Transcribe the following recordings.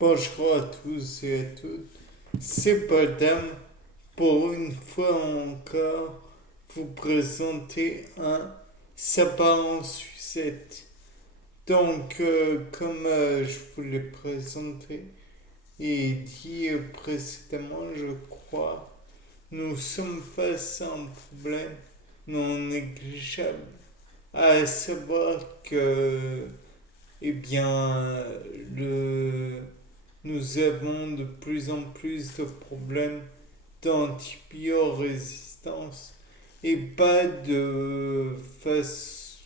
Bonjour à tous et à toutes, c'est Padam pour une fois encore vous présenter un sapin en sucette. Comme je vous l'ai présenté et dit précédemment, je crois, nous sommes face à un problème non négligeable, à savoir que, eh bien, le nous avons de plus en plus de problèmes d'antibiorésistance et pas de façon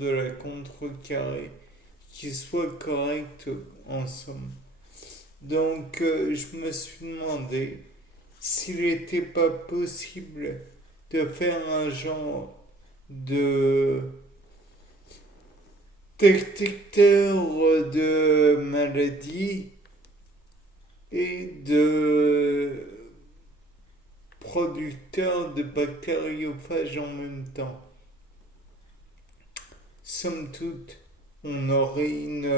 de la contrecarrer qui soit correcte en somme. Je me suis demandé s'il n'était pas possible de faire un genre de détecteur de maladies et de producteur de bactériophages en même temps. Somme toute, on aurait une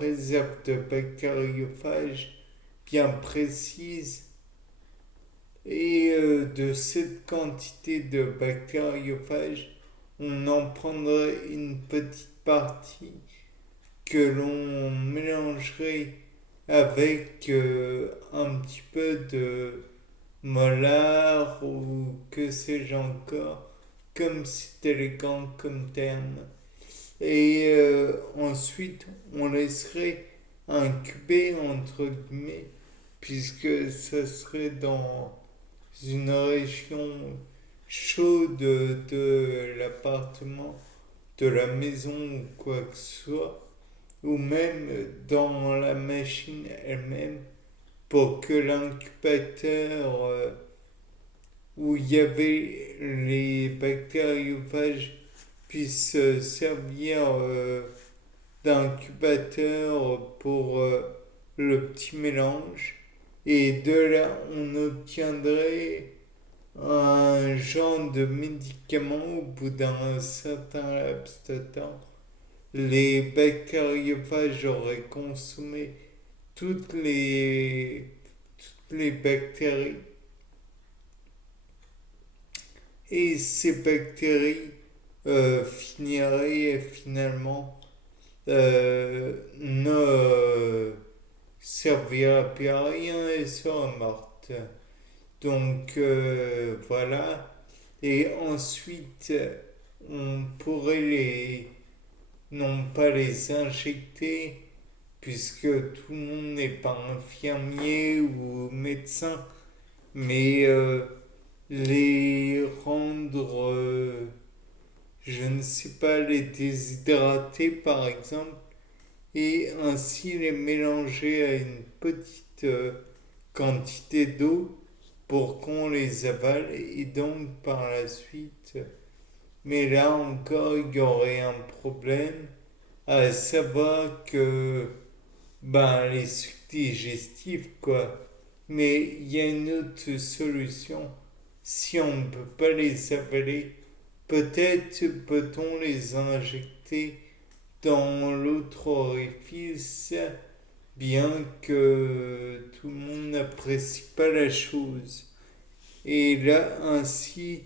réserve de bactériophages bien précise et de cette quantité de bactériophages, on en prendrait une petite partie que l'on mélangerait avec un petit peu de molar ou que sais-je encore, comme c'est élégant comme terme. Et ensuite, on laisserait incuber, entre guillemets, puisque ce serait dans une région chaude de l'appartement, de la maison ou quoi que ce soit, ou même dans la machine elle-même, pour que l'incubateur où il y avait les bactériophages puisse servir d'incubateur pour le petit mélange. Et de là, on obtiendrait un genre de médicament au bout d'un certain laps de temps. Les bactériophages auraient consommé toutes les bactéries et ces bactéries finiraient finalement ne servira plus à rien et sera morte. Voilà. Et ensuite, on pourrait non pas les injecter, puisque tout le monde n'est pas infirmier ou médecin, mais les rendre, je ne sais pas, les déshydrater par exemple, et ainsi les mélanger à une petite quantité d'eau pour qu'on les avale et donc par la suite. Mais là encore, il y aurait un problème, à savoir que les sucs digestifs, quoi. Mais il y a une autre solution. Si on ne peut pas les avaler, peut-être peut-on les injecter dans l'autre orifice, bien que tout le monde n'apprécie pas la chose. Et là, ainsi,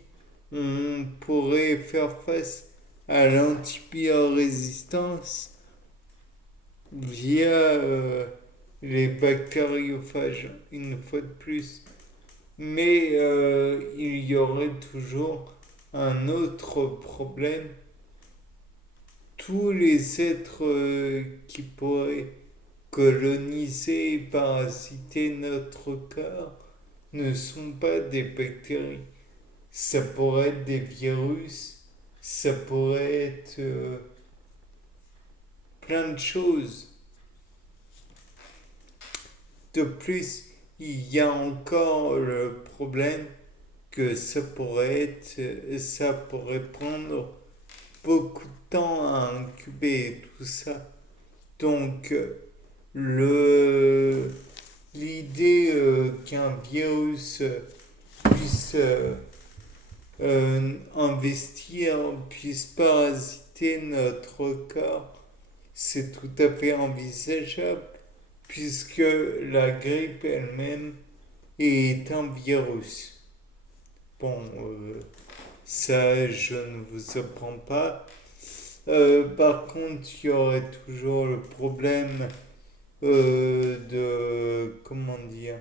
on pourrait faire face à l'antibiorésistance via les bactériophages, une fois de plus. Mais il y aurait toujours un autre problème. Tous les êtres qui pourraient coloniser et parasiter notre corps ne sont pas des bactéries. Ça pourrait être des virus, ça pourrait être plein de choses. De plus, il y a encore le problème que ça pourrait prendre beaucoup de temps à incuber et tout ça. Donc, le, l'idée qu'un virus puisse investir, puisse parasiter notre corps, c'est tout à fait envisageable. puisque la grippe elle-même est un virus. Bon, ça, je ne vous apprends pas. Par contre, il y aurait toujours le problème comment dire,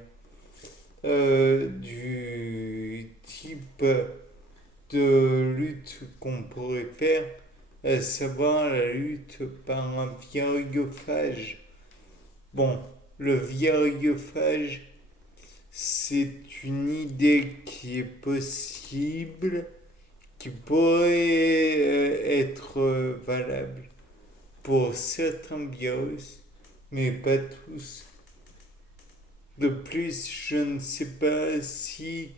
du type de lutte qu'on pourrait faire, à savoir la lutte par un virophage. Bon, le virophage, c'est une idée qui est possible, qui pourrait être valable pour certains virus, mais pas tous. De plus, je ne sais pas si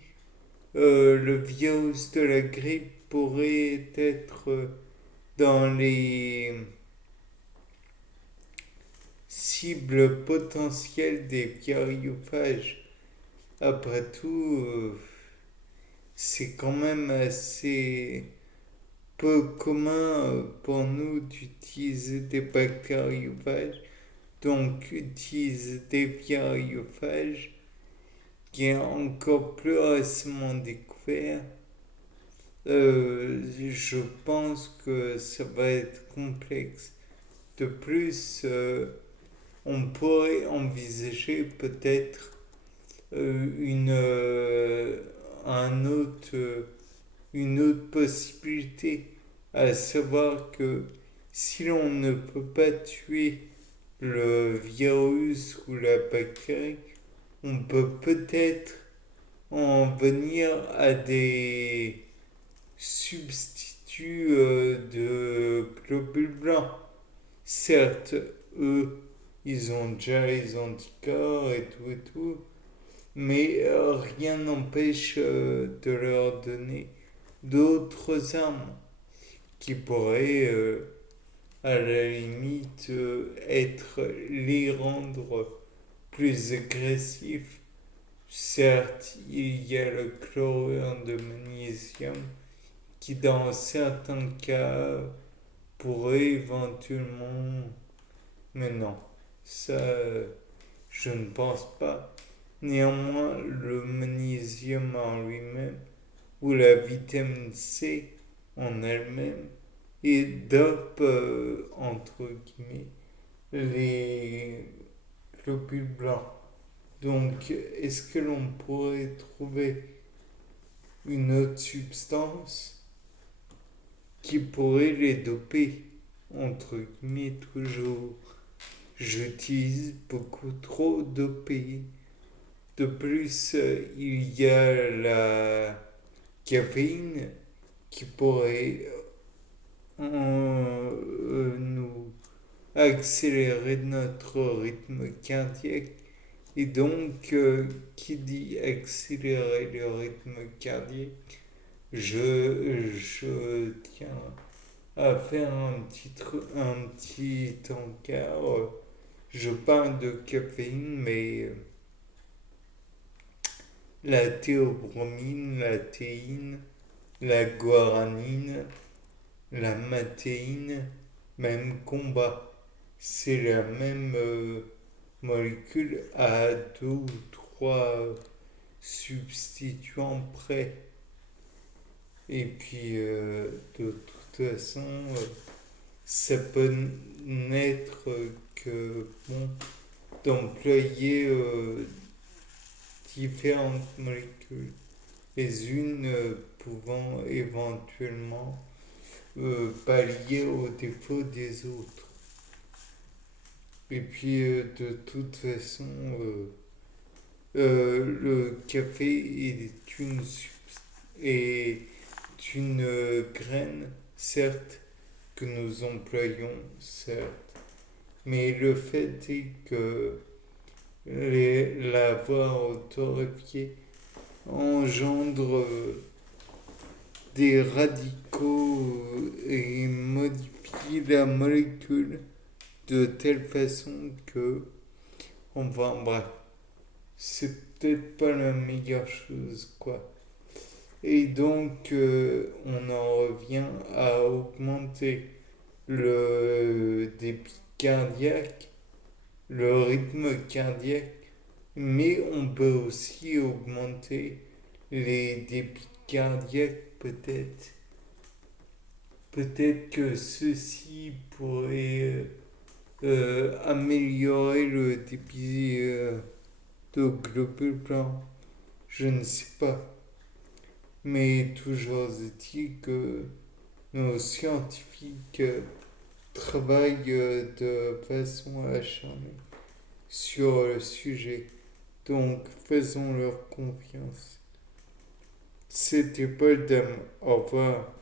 le virus de la grippe pourrait être dans les cibles potentielles des virophages. Après tout, c'est quand même assez peu commun pour nous d'utiliser des bactériophages, donc utiliser des virophages qui est encore plus récemment découvert. Je pense que ça va être complexe. De plus, on pourrait envisager peut-être une, un autre, une autre possibilité, à savoir que si l'on ne peut pas tuer le virus ou la bactérie, on peut peut-être en venir à des substituts de globules blancs. Certes, eux, ils ont déjà les anticorps et tout, mais rien n'empêche de leur donner d'autres armes qui pourraient, à la limite, être les rendre plus agressifs. Certes, il y a le chlorure de magnésium qui, dans certains cas, pourrait éventuellement... Mais non, ça, je ne pense pas. Néanmoins, le magnésium en lui-même, ou la vitamine C en elle-même, et dope, entre guillemets, les globules blancs. Donc, est-ce que l'on pourrait trouver une autre substance qui pourrait les doper? Entre guillemets, toujours. J'utilise beaucoup trop dopé. De plus, il y a la caféine qui pourrait nous accélérer notre rythme cardiaque. Et donc, qui dit accélérer le rythme cardiaque, je tiens à faire un petit encart. Je parle de caféine, mais la théobromine, la théine, la guaranine, la matéine, même combat. C'est la même molécule à deux ou trois substituants près. Et puis, de toute façon, ça peut n'être que bon d'employer différentes molécules, les unes pouvant éventuellement pallier aux défauts des autres. Et puis, de toute façon, le café est une graine, certes, que nous employons, certes, mais le fait est que l'avoir torréfié engendre des radicaux et modifie la molécule de telle façon que, enfin bref, c'est peut-être pas la meilleure chose, quoi. Et donc, on en revient à augmenter le débit cardiaque le rythme cardiaque, mais on peut aussi augmenter les débits cardiaques peut-être. Peut-être que ceci pourrait améliorer le débit de globules blancs. Je ne sais pas. Mais toujours est-il que nos scientifiques travaillent de façon acharnée sur le sujet. Donc faisons leur confiance. C'était Paul Dame. Au revoir.